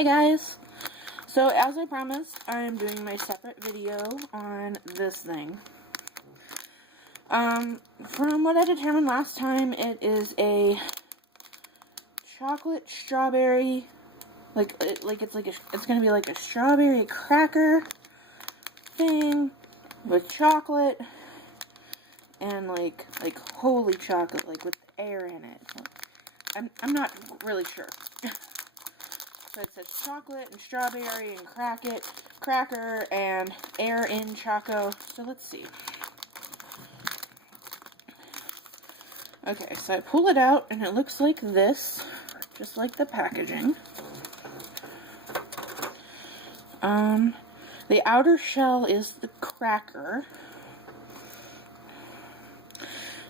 Hey guys! So as I promised, I am doing my separate video on this thing. From what I determined last time, it is a chocolate strawberry, it's gonna be like a strawberry cracker thing with chocolate and like holy chocolate, like with air in it. I'm not really sure. So it says chocolate and strawberry and cracker and air in choco. So let's see. Okay, so I pull it out and it looks like this, just like the packaging. The outer shell is the cracker.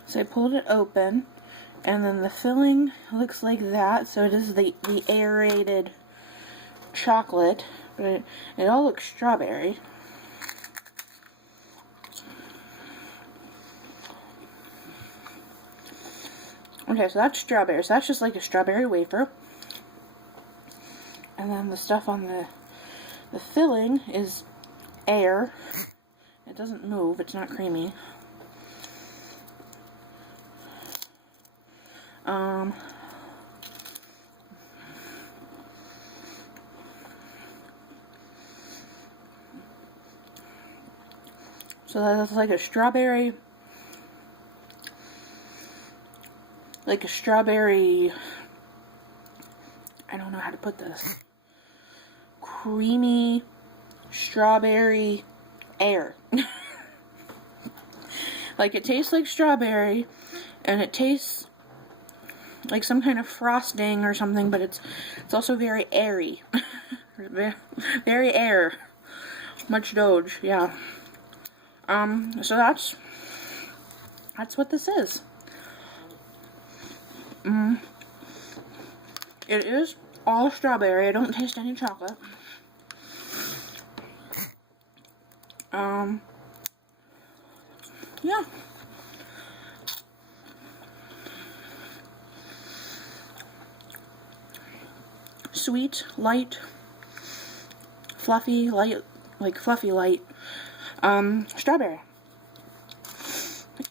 So I pulled it open, and then the filling looks like that. So it is the aerated chocolate, but it all looks strawberry. Okay, so that's strawberry. So that's just like a strawberry wafer. And then the stuff on the filling is air. It doesn't move. It's not creamy. So that's like a strawberry, I don't know how to put this, creamy strawberry air. Like, it tastes like strawberry, and it tastes like some kind of frosting or something, but it's also very airy. Very air. Much Doge, yeah. So that's what this is. It is all strawberry. I don't taste any chocolate. Yeah. Sweet, light, fluffy, light, like fluffy light, strawberry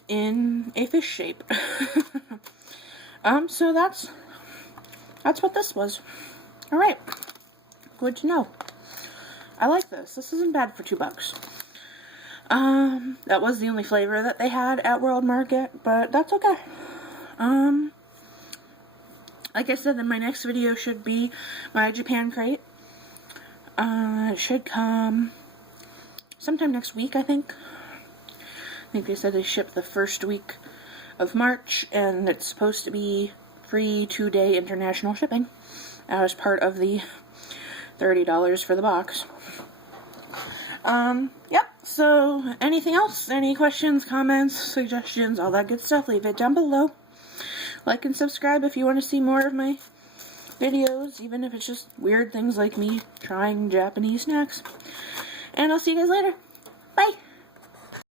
in a fish shape. So that's what this was. Alright, good to know. I like this. This isn't bad for $2. That was the only flavor that they had at World Market, but that's okay. Like I said, then my next video should be my Japan crate. It should come sometime next week, I think. I think they said they ship the first week of March, and it's supposed to be free 2-day international shipping as part of the $30 for the box. Yep, so anything else? Any questions, comments, suggestions, all that good stuff, leave it down below. Like and subscribe if you want to see more of my videos, even if it's just weird things like me trying Japanese snacks. And I'll see you guys later. Bye!